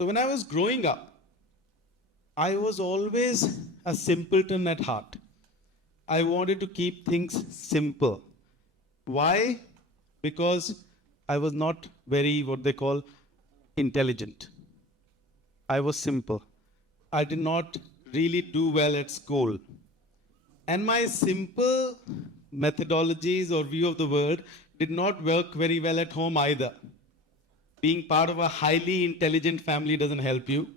So when I was growing up, I was always a simpleton at heart. I wanted to keep things simple. Why? Because I was not very, what they call, intelligent. I was simple. I did not really do well at school. And my simple methodologies or view of the world did not work very well at home either. Being part of a highly intelligent family doesn't help you.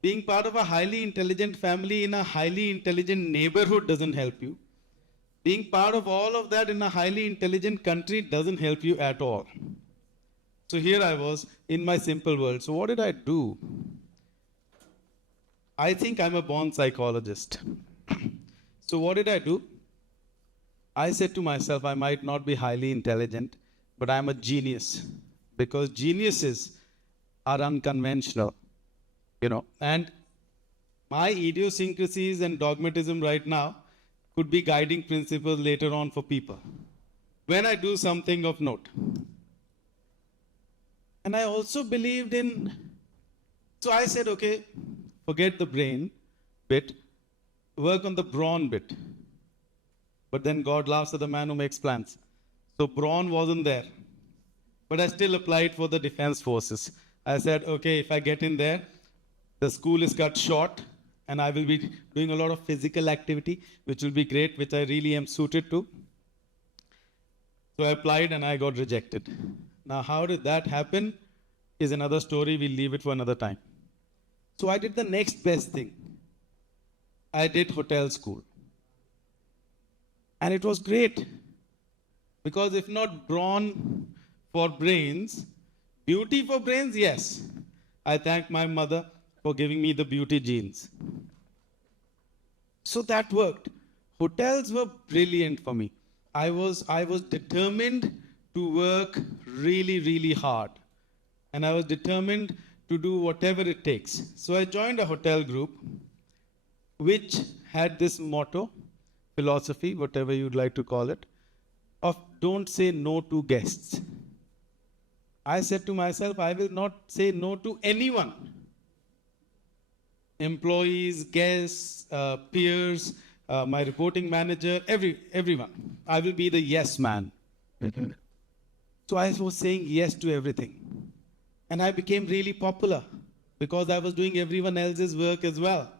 Being part of a highly intelligent family in a highly intelligent neighborhood doesn't help you. Being part of all of that in a highly intelligent country doesn't help you at all. So here I was in my simple world. So what did I do? I think I'm a born psychologist. So what did I do? I said to myself, I might not be highly intelligent, but I'm a genius. Because geniuses are unconventional, and my idiosyncrasies and dogmatism right now could be guiding principles later on for people when I do something of note. And I also believed in, so I said, okay, forget the brain bit, work on the brawn bit. But then God laughs at the man who makes plans. So brawn wasn't there. But I still applied for the defense forces. I said, okay, if I get in there, the school is cut short, and I will be doing a lot of physical activity, which will be great, which I really am suited to. So I applied and I got rejected. Now, how did that happen is another story. We'll leave it for another time. So I did the next best thing. I did hotel school. And it was great. Because if not brawn for brains, beauty for brains, yes. I thank my mother for giving me the beauty genes. So that worked. Hotels were brilliant for me. I was determined to work really, really hard. And I was determined to do whatever it takes. So I joined a hotel group which had this motto, philosophy, whatever you'd like to call it, of don't say no to guests. I said to myself, I will not say no to anyone. Employees, guests, peers, my reporting manager, everyone. I will be the yes man. So I was saying yes to everything. And I became really popular because I was doing everyone else's work as well.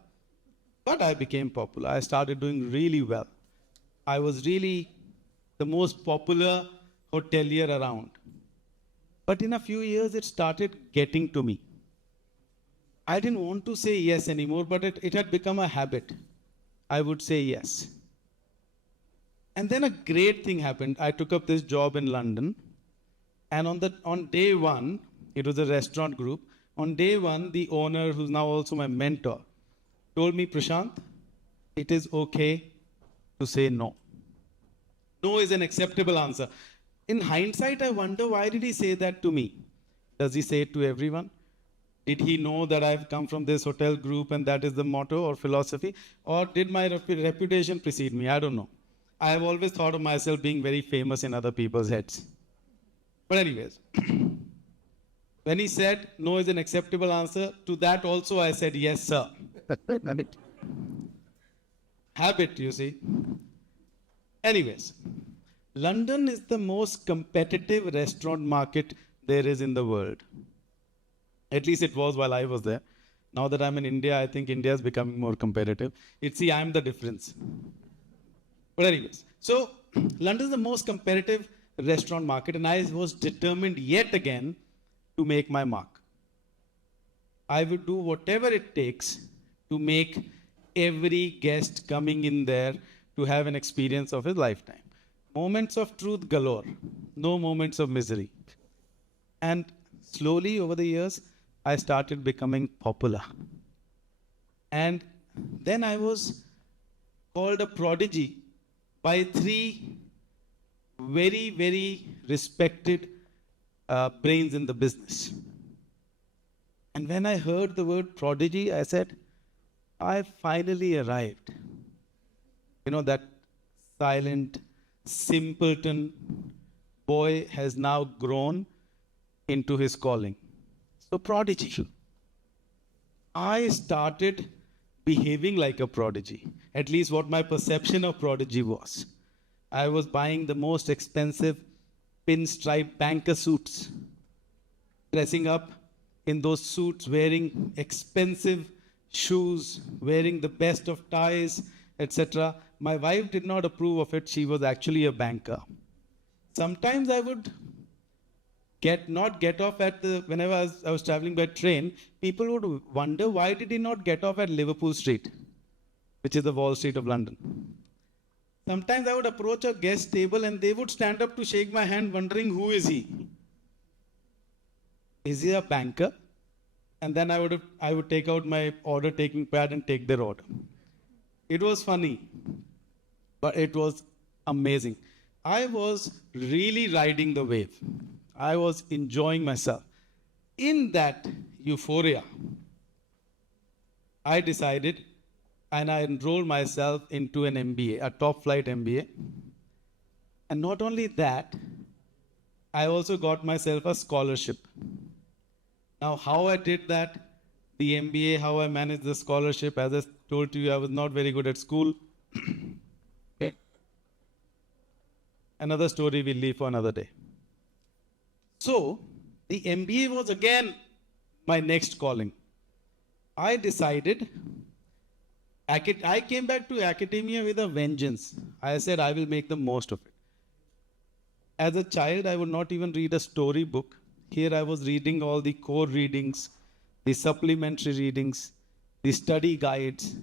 But I became popular. I started doing really well. I was really the most popular hotelier around. But in a few years, it started getting to me. I didn't want to say yes anymore, but it had become a habit. I would say yes. And then a great thing happened. I took up this job in London. And on day one, it was a restaurant group. On day one, the owner, who's now also my mentor, told me, Prashant, it is okay to say no. No is an acceptable answer. In hindsight, I wonder, why did he say that to me? Does he say it to everyone? Did he know that I've come from this hotel group and that is the motto or philosophy? Or did my reputation precede me? I don't know. I have always thought of myself being very famous in other people's heads. But anyways, when he said no is an acceptable answer, to that also I said yes, sir. Habit, you see. Anyways, London is the most competitive restaurant market there is in the world. At least it was while I was there. Now that I'm in India, I think India is becoming more competitive. I'm the difference. But anyways, so London is the most competitive restaurant market, and I was determined yet again to make my mark. I would do whatever it takes to make every guest coming in there to have an experience of his lifetime. Moments of truth galore, no moments of misery. And slowly over the years, I started becoming popular. And then I was called a prodigy by three very, very respected brains in the business. And when I heard the word prodigy, I said, I finally arrived. That silent, simpleton boy has now grown into his calling. So prodigy. I started behaving like a prodigy, at least what my perception of prodigy was. I was buying the most expensive pinstripe banker suits, dressing up in those suits, wearing expensive shoes, wearing the best of ties, etc. My wife did not approve of it. She was actually a banker. Sometimes I would not get off at the whenever I was traveling by train, people would wonder why did he not get off at Liverpool Street, which is the Wall Street of London. Sometimes I would approach a guest table and they would stand up to shake my hand, wondering who is he? Is he a banker? And then I would take out my order taking pad and take their order. It was funny, but it was amazing. I was really riding the wave. I was enjoying myself. In that euphoria, I decided and I enrolled myself into an MBA, a top flight MBA. And not only that, I also got myself a scholarship. Now, how I did that, the MBA, how I managed the scholarship, as I told you, I was not very good at school. Okay. Another story we'll leave for another day. So, the MBA was again my next calling. I decided, I came back to academia with a vengeance. I said, I will make the most of it. As a child, I would not even read a storybook. Here I was reading all the core readings, the supplementary readings, the study guides,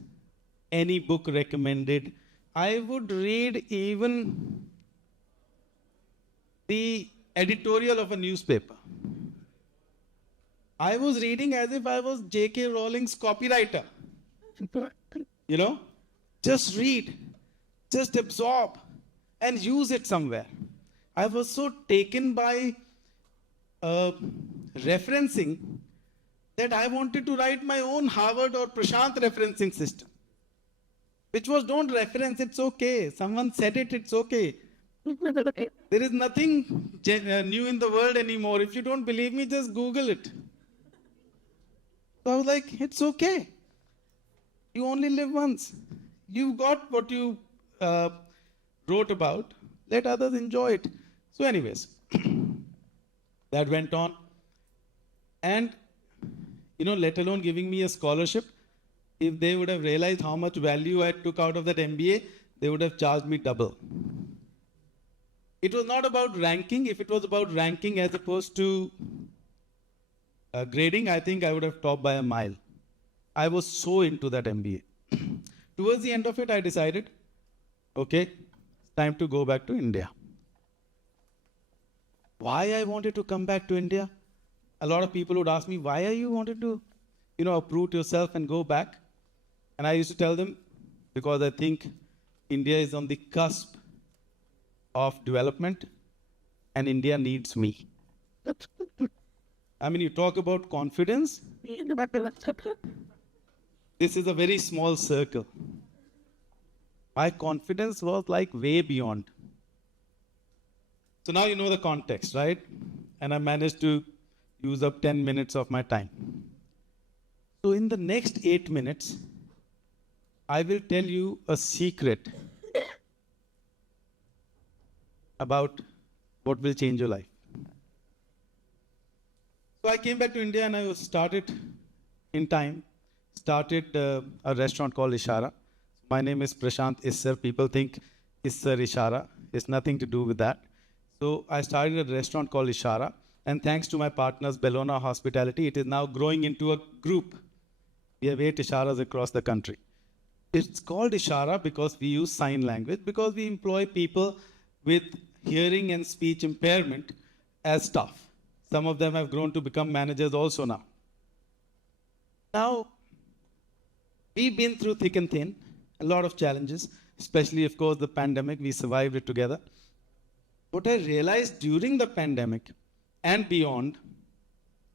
any book recommended. I would read even the editorial of a newspaper. I was reading as if I was J.K. Rowling's copywriter. You know, just read, just absorb and use it somewhere. I was so taken by referencing that I wanted to write my own Harvard or Prashant referencing system, which was don't reference, it's okay. Someone said it, it's okay. There is nothing new in the world anymore. If you don't believe me, just Google it. So I was like, it's okay. You only live once. You got what you wrote about. Let others enjoy it. So anyways, that went on. And, let alone giving me a scholarship, if they would have realized how much value I took out of that MBA, they would have charged me double. It was not about ranking. If it was about ranking as opposed to grading, I think I would have topped by a mile. I was so into that MBA. Towards the end of it, I decided, okay, it's time to go back to India. Why I wanted to come back to India? A lot of people would ask me, why are you wanted to, uproot yourself and go back? And I used to tell them, because I think India is on the cusp of development and India needs me. I mean, you talk about confidence. This is a very small circle. My confidence was like way beyond. So now you know the context, right? And I managed to use up 10 minutes of my time. So in the next 8 minutes, I will tell you a secret about what will change your life. So I came back to India and I started a restaurant called Ishaara. My name is Prashant Issar. People think Issar Ishaara. It's nothing to do with that. So I started a restaurant called Ishaara. And thanks to my partners, Bellona Hospitality, it is now growing into a group. We have 8 Ishaaras across the country. It's called Ishaara because we use sign language, because we employ people with hearing and speech impairment as staff. Some of them have grown to become managers also now. Now, we've been through thick and thin, a lot of challenges, especially, of course, the pandemic. We survived it together. What I realized during the pandemic and beyond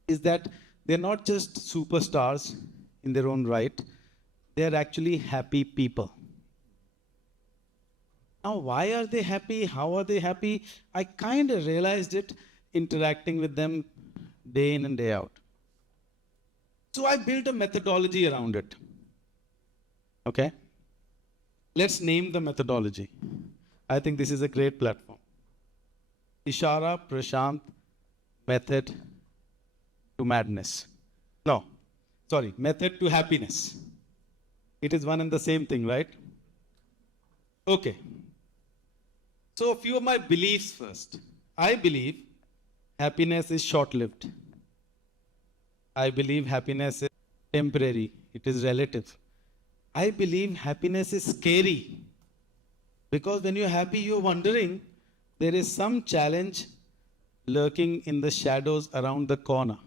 is that they're not just superstars in their own right. They're actually happy people. Now, why are they happy? How are they happy? I kind of realized it interacting with them day in and day out. So I built a methodology around it. Okay? Let's name the methodology. I think this is a great platform. Ishaara Prashant Method to Madness. No, sorry, Method to Happiness. It is one and the same thing, right? Okay. So a few of my beliefs first. I believe happiness is short-lived. I believe happiness is temporary. It is relative. I believe happiness is scary. Because when you're happy, you're wondering there is some challenge lurking in the shadows around the corner.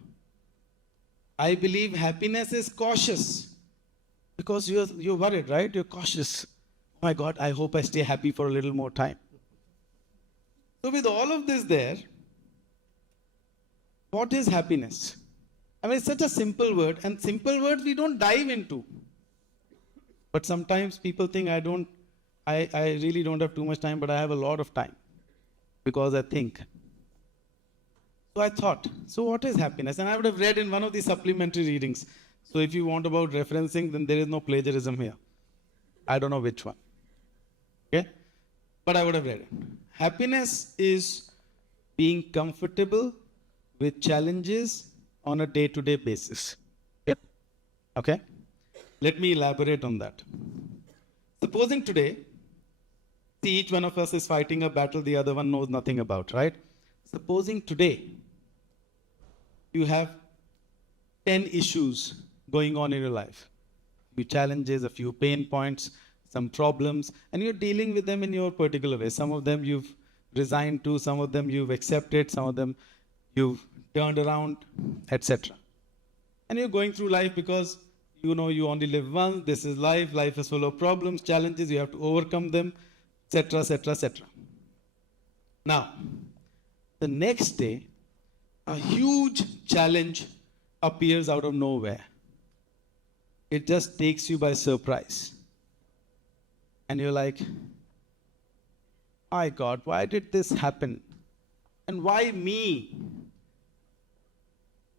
I believe happiness is cautious. Because you're worried, right? You're cautious. Oh my God, I hope I stay happy for a little more time. So with all of this there, what is happiness? I mean, it's such a simple word, and simple words we don't dive into. But sometimes people think I really don't have too much time, but I have a lot of time because I think. So I thought, so what is happiness? And I would have read in one of the supplementary readings. So if you want about referencing, then there is no plagiarism here. I don't know which one. Okay? But I would have read it. Happiness is being comfortable with challenges on a day-to-day basis. Yep. Okay? Let me elaborate on that. Supposing today, see, each one of us is fighting a battle the other one knows nothing about, right? Supposing today, you have 10 issues going on in your life. A few challenges, a few pain points, some problems, and you're dealing with them in your particular way. Some of them you've resigned to, some of them you've accepted, some of them you've turned around, etc. And you're going through life because you know you only live once, this is life, life is full of problems, challenges, you have to overcome them, etc., etc., etc. Now, the next day, a huge challenge appears out of nowhere. It just takes you by surprise. And you're like, my God, why did this happen? And why me?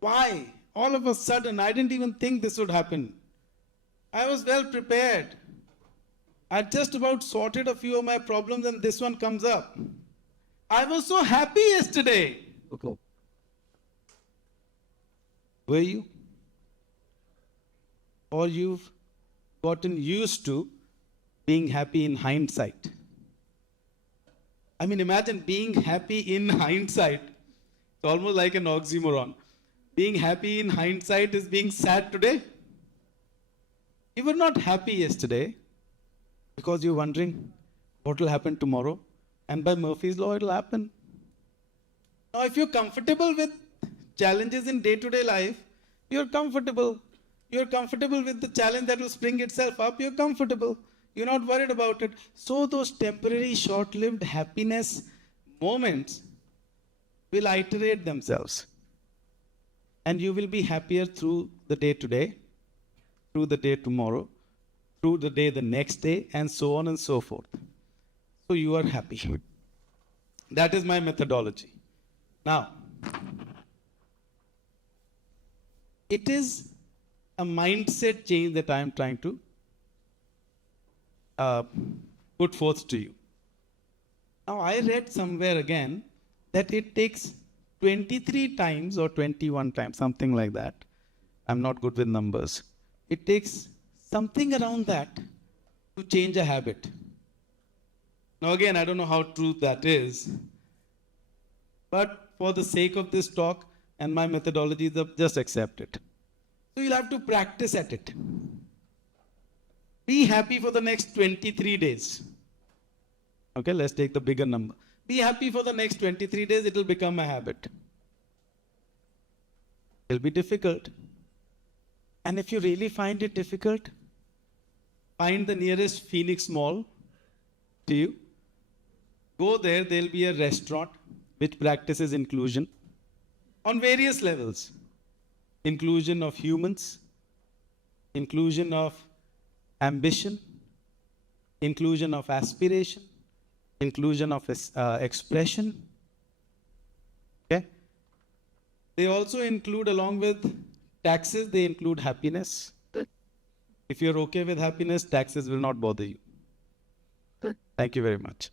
Why? All of a sudden, I didn't even think this would happen. I was well prepared. I just about sorted a few of my problems and this one comes up. I was so happy yesterday. Okay. Were you? Or you've gotten used to being happy in hindsight. I mean, imagine being happy in hindsight. It's almost like an oxymoron. Being happy in hindsight is being sad today. You were not happy yesterday because you're wondering what will happen tomorrow. And by Murphy's law, it will happen. Now, if you're comfortable with challenges in day-to-day life, you're comfortable. You're comfortable with the challenge that will spring itself up. You're comfortable. You're not worried about it. So those temporary, short-lived happiness moments will iterate themselves. And you will be happier through the day today, through the day tomorrow, through the day the next day, and so on and so forth. So you are happy. That is my methodology. Now, it is a mindset change that I am trying to put forth to you. Now, I read somewhere again that it takes 23 times or 21 times, something like that. I'm not good with numbers. It takes something around that to change a habit. Now, again, I don't know how true that is. But for the sake of this talk and my methodology, just accept it. So you'll have to practice at it. Be happy for the next 23 days. Okay, let's take the bigger number. Be happy for the next 23 days, it will become a habit. It will be difficult. And if you really find it difficult, find the nearest Phoenix Mall to you. Go there, there'll be a restaurant which practices inclusion on various levels. Inclusion of humans, inclusion of ambition, inclusion of aspiration, inclusion of expression. Okay? They also include, along with Taxes, they include happiness. If you're okay with happiness, taxes will not bother you. Thank you very much.